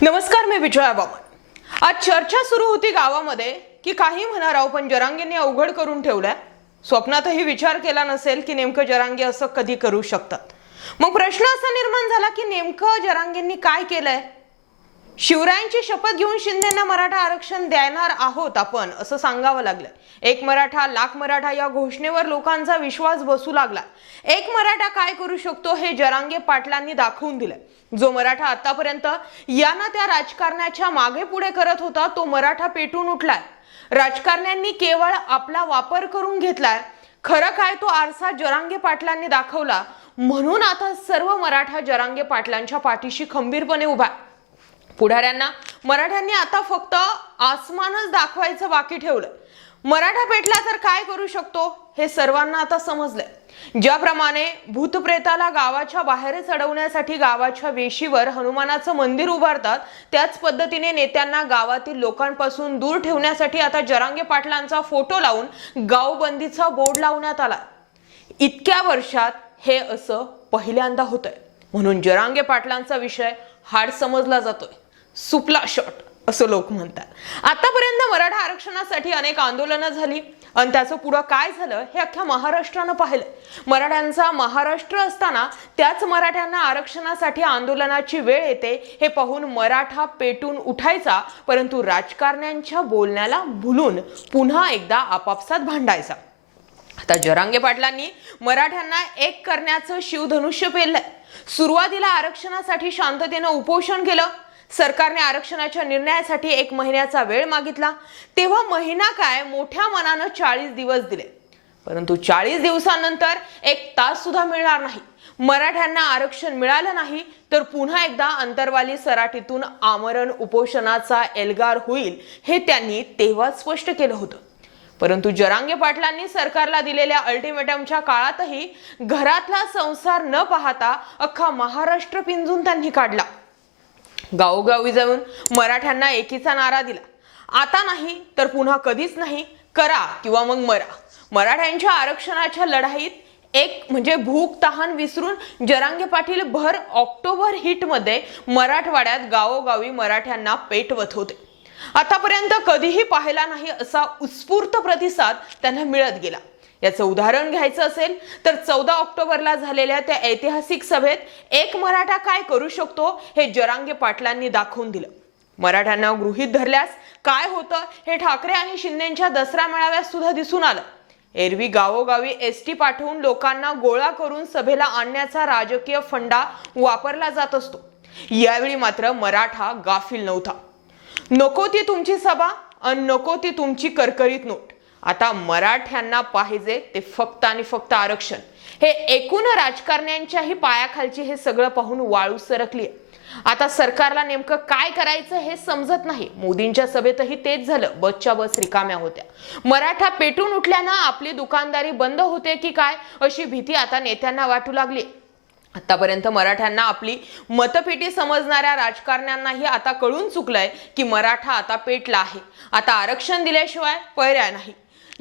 नमस्कार, मी विजया वामन। आज चर्चा सुरू होती गावामध्ये की काही म्हणा राव, पण जरांगेंनी अवघड करून ठेवलंय। स्वप्नातही विचार केला नसेल की नेमकं जरांगे असं कधी करू शकतात। मग प्रश्न असा निर्माण झाला की नेमकं जरांगेंनी काय केलंय? शिवरायांची शपथ घेऊन शिंदेंना मराठा आरक्षण देणार आहोत आपण असं सांगावं लागलं। एक मराठा लाख मराठा या घोषणेवर लोकांचा विश्वास बसू लागला। एक मराठा काय करू शकतो हे जरांगे पाटलांनी दाखवून दिलं। जो मराठा आतापर्यंत याना त्या राजकारणाच्या मागे पुढे करत होता तो मराठा पेटून उठलाय। राजकारण्यांनी केवळ आपला वापर करून घेतलाय। खरं काय तो आरसा जरांगे पाटलांनी दाखवला, म्हणून आता सर्व मराठा जरांगे पाटलांच्या पाठीशी खंबीरपणे उभा। पुढाऱ्यांना मराठ्यांनी आता फक्त आसमानच दाखवायचं बाकी ठेवलं। मराठा पेटला तर काय करू शकतो हे सर्वांना आता समजलंय। ज्याप्रमाणे भूतप्रेताला गावाच्या बाहेर चढवण्यासाठी गावाच्या वेशीवर हनुमानाचं मंदिर उभारतात, त्याच पद्धतीने नेत्यांना गावातील लोकांपासून दूर ठेवण्यासाठी आता जरांगे पाटलांचा फोटो लावून गावबंदीचा बोर्ड लावण्यात आला। इतक्या वर्षात हे असं पहिल्यांदा होतंय, म्हणून जरांगे पाटलांचा विषय हार्ड समजला जातोय। सुपला शॉट असं लोक म्हणतात। आतापर्यंत मराठा आरक्षणासाठी अनेक आंदोलनं झाली आणि त्याचं पुढे काय झालं हे अख्ख्या महाराष्ट्रानं पाहिलं। मराठ्यांचा महाराष्ट्र असताना त्याच मराठ्यांना आरक्षणासाठी आंदोलनाची वेळ येते हे पाहून मराठा पेटून उठायचा, परंतु राजकारण्यांच्या बोलण्याला भुलून पुन्हा एकदा आपापसात भांडायचा। आता जरांगे पाटलांनी मराठ्यांना एक करण्याचं शिवधनुष्य पेललंय। सुरुवातीला आरक्षणासाठी शांततेनं उपोषण केलं। सरकारने आरक्षणाच्या निर्णयासाठी 1 महिन्याचा वेळ मागितला, तेव्हा महिना काय मोठ्या मनानं 40 दिवस दिले, परंतु 40 दिवसांनंतर 1 तास सुद्धा मिळणार नाही। मराठ्यांना आरक्षण मिळालं नाही तर पुन्हा एकदा अंतरवाली सराटीतून आमरण उपोषणाचा एल्गार होईल हे त्यांनी तेव्हाच स्पष्ट केलं होतं। परंतु जरांगे पाटलांनी सरकारला दिलेल्या अल्टिमेटमच्या काळातही घरातला संसार न पाहता अख्खा महाराष्ट्र पिंजून त्यांनी काढला। गावोगावी जाऊन मराठ्यांना एकीचा नारा दिला, आता नाही तर पुन्हा कधीच नाही, करा किंवा मग मरा। मराठ्यांच्या आरक्षणाच्या लढाईत एक म्हणजे भूक तहान विसरून जरांगे पाटील भर ऑक्टोबर हिट मध्ये मराठवाड्यात गावोगावी मराठ्यांना पेटवत होते। आतापर्यंत कधीही पाहिला नाही असा उत्स्फूर्त प्रतिसाद त्यांना मिळत गेला। याचं उदाहरण घ्यायचं असेल तर 14 ऑक्टोबरला झालेल्या त्या ऐतिहासिक सभेत एक मराठा काय करू शकतो हे जरांगे पाटलांनी दाखवून दिलं। मराठ्यांना गृहीत धरल्यास काय होतं हे ठाकरे आणि शिंदेंच्या दसरा मेळाव्यात सुद्धा दिसून आलं। एरवी गावोगावी एसटी पाठवून लोकांना गोळा करून सभेला आणण्याचा राजकीय फंडा वापरला जात असतो। यावेळी मात्र मराठा गाफील नव्हता। नको ती तुमची सभा आणि नको ती तुमची करकरीत नोट। आता मराठ्यांना पाहिजे ते फक्त आणि फक्त आरक्षण। हे एकूण राजकारण्यांच्याही पायाखालची हे सगळं पाहून वाळू सरकली। आता सरकारला नेमकं काय करायचं हे समजत नाही। मोदींच्या सभेतही तेच झालं, बसच्या बस रिकाम्या होत्या। मराठा पेटून उठल्यानं आपली दुकानदारी बंद होते की काय अशी भीती आता नेत्यांना वाटू लागली। आतापर्यंत मराठ्यांना आपली मतपेटी समजणाऱ्या राजकारण्यांनाही आता कळून चुकलंय की मराठा आता पेटला आहे। आता आरक्षण दिल्याशिवाय पर्याय नाही।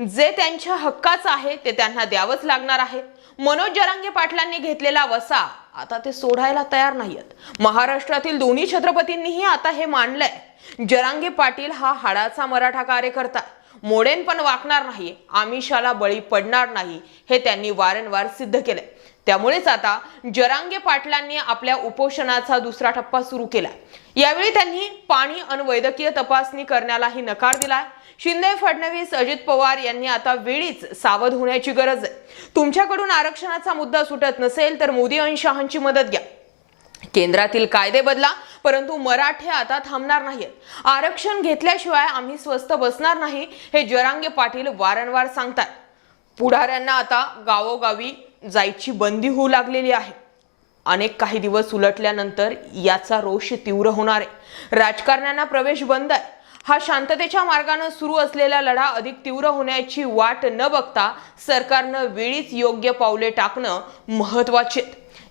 जे त्यांच्या हक्काचं आहे ते त्यांना द्यावंच लागणार आहे। मनोज जरांगे पाटलांनी घेतलेला वसा आता ते सोडायला तयार नाहीयेत। महाराष्ट्रातील दोन्ही छत्रपतींनीही आता हे मानलंय, जरांगे पाटील हा हाडाचा मराठा कार्यकर्ता, मोडेन पण वाकणार नाही, आमिषाला बळी पडणार नाही हे त्यांनी वारंवार सिद्ध केलंय। त्यामुळेच आता जरांगे पाटलांनी आपल्या उपोषणाचा दुसरा टप्पा सुरू केला। यावेळी त्यांनी पाणी आणि वैद्यकीय तपासणी करण्यालाही नकार दिला। शिंदे, फडणवीस, अजित पवार यांनी आता वेळीच सावध होण्याची गरज आहे। तुमच्याकडून आरक्षणाचा मुद्दा सुटत नसेल तर मोदी आणि शहांची मदत घ्या। केंद्रातील कायदे बदला, परंतु मराठे आता थांबणार नाहीत। आरक्षण घेतल्याशिवाय आम्ही स्वस्थ बसणार नाही हे जरांगे पाटील वारंवार सांगतात। पुढाऱ्यांना आता गावोगावी जायची बंदी होऊ लागलेली आहे। अनेक काही दिवस उलटल्यानंतर याचा रोष तीव्र होणार आहे। राजकारण्यांना प्रवेश बंद आहे। हा शांततेच्या मार्गाने सुरू असलेला लढा अधिक तीव्र होण्याची वाट न बघता सरकारनं वेळीच योग्य पावले टाकणं महत्त्वाचे।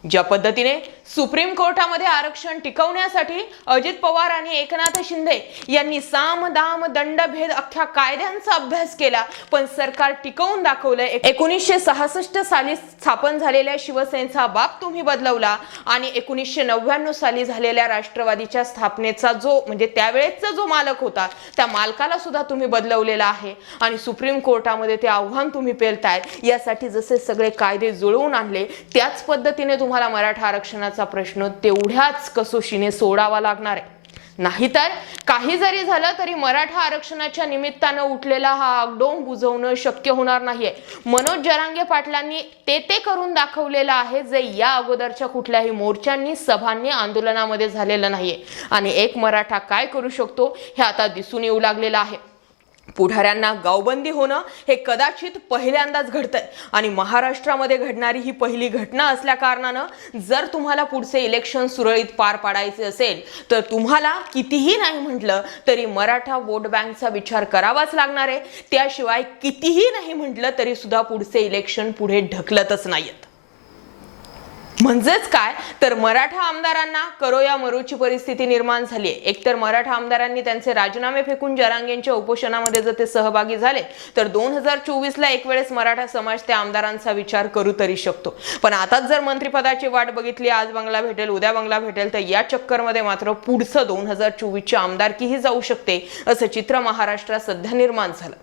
ज्या पद्धतीने सुप्रीम कोर्टामध्ये आरक्षण टिकवण्यासाठी अजित पवार आणि एकनाथ शिंदे यांनी साम दाम दंडभेद अख्ख्या कायद्यांचा अभ्यास केला, पण सरकार टिकवून दाखवलंय. 1966 साली स्थापन झालेल्या शिवसेनेचा बाप तुम्ही बदलवला आणि 1999 साली झालेल्या राष्ट्रवादीच्या स्थापनेचा जो म्हणजे त्यावेळेचा जो मालक होता त्या मालकाला सुद्धा तुम्ही बदलवलेला आहे आणि सुप्रीम कोर्टामध्ये ते आव्हान तुम्ही पेलताय. यासाठी जसे सगळे कायदे जुळवून आणले त्याच पद्धतीने तुम्हाला मराठा आरक्षणाचा प्रश्न तेवढ्याच कसोशीने सोडावा लागणार आहे. नाहीतर काही जरी झालं तरी मराठा आरक्षणाच्या निमित्तानं उठलेला हा आगडोंब बुजवणं शक्य होणार नाहीये. मनोज जरांगे पाटलांनी ते करून दाखवलेलं आहे जे या अगोदरच्या कुठल्याही मोर्चांनी सभांनी आंदोलनामध्ये झालेलं नाहीये. आणि एक मराठा काय करू शकतो हे आता दिसून येऊ लागलेलं आहे. पुढाऱ्यांना गावबंदी होणं हे कदाचित पहिल्यांदाच घडतंय आणि महाराष्ट्रामध्ये घडणारी ही पहिली घटना असल्या कारणानं जर तुम्हाला पुढचे इलेक्शन सुरळीत पार पाडायचे असेल तर तुम्हाला कितीही नाही म्हटलं तरी मराठा वोट बँकचा विचार करावाच लागणार आहे. त्याशिवाय कितीही नाही म्हटलं तरी सुद्धा पुढचे इलेक्शन पुढे ढकलतच नाहीत. म्हणजेच काय तर मराठा आमदारांना करो या मरोची परिस्थिती निर्माण झाली आहे. एकतर मराठा आमदारांनी त्यांचे राजीनामे फेकून जरांगेंच्या उपोषणामध्ये जर ते सहभागी झाले तर 2024 ला एक वेळेस मराठा समाज त्या आमदारांचा विचार करू तरी शकतो. पण आताच जर मंत्रिपदाची वाट बघितली, आज बंगला भेटेल उद्या बंगला भेटेल, तर या चक्करमध्ये मात्र पुढचं 2024ची आमदारकीही जाऊ शकते असं चित्र महाराष्ट्रात सध्या निर्माण झालं.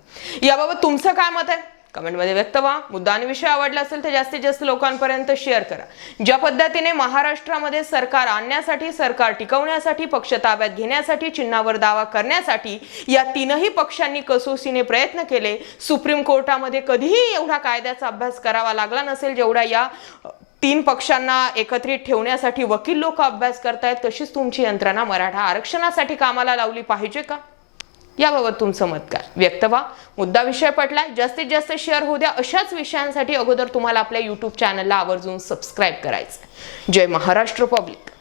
याबाबत तुमचं काय मत आहे कमेंटमध्ये व्यक्त व्हा. मुद्दा आणि विषय आवडला असेल तर जास्तीत जास्त लोकांपर्यंत शेअर करा. ज्या पद्धतीने महाराष्ट्रामध्ये सरकार आणण्यासाठी, सरकार टिकवण्यासाठी, पक्ष ताब्यात घेण्यासाठी, चिन्हावर दावा करण्यासाठी या तीनही पक्षांनी कसोशीने प्रयत्न केले. सुप्रीम कोर्टामध्ये कधीही एवढा कायद्याचा अभ्यास करावा लागला नसेल जेवढा या तीन पक्षांना एकत्रित ठेवण्यासाठी वकील लोक अभ्यास करतायत. तशीच तुमची यंत्रणा मराठा आरक्षणासाठी कामाला लावली पाहिजे का? याबाबत तुमचं मत काय व्यक्त व्हा. मुद्दा विषय पटलाय जास्तीत जास्त शेअर होऊ द्या. अशाच विषयांसाठी अगोदर तुम्हाला आपल्या YouTube चॅनलला आवर्जून सबस्क्राईब करायचं. जय महाराष्ट्र पब्लिक.